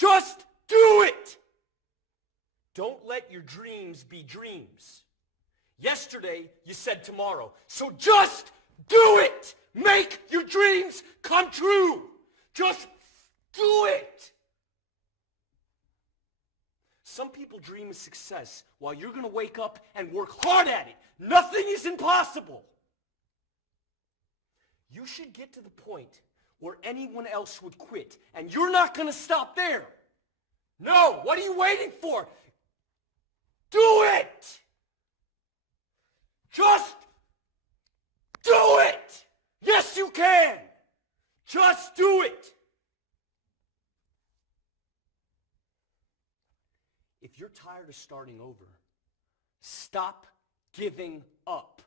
Just do it! Don't let your dreams be dreams. Yesterday, you said tomorrow. So just do it! Make your dreams come true! Just do it! Some people dream of success while you're going to wake up and work hard at it. Nothing is impossible. You should get to the point where anyone else would quit, and you're not going to stop there. No, what are you waiting for? Do it! Just do it! Yes, you can! Just do it! If you're tired of starting over, stop giving up.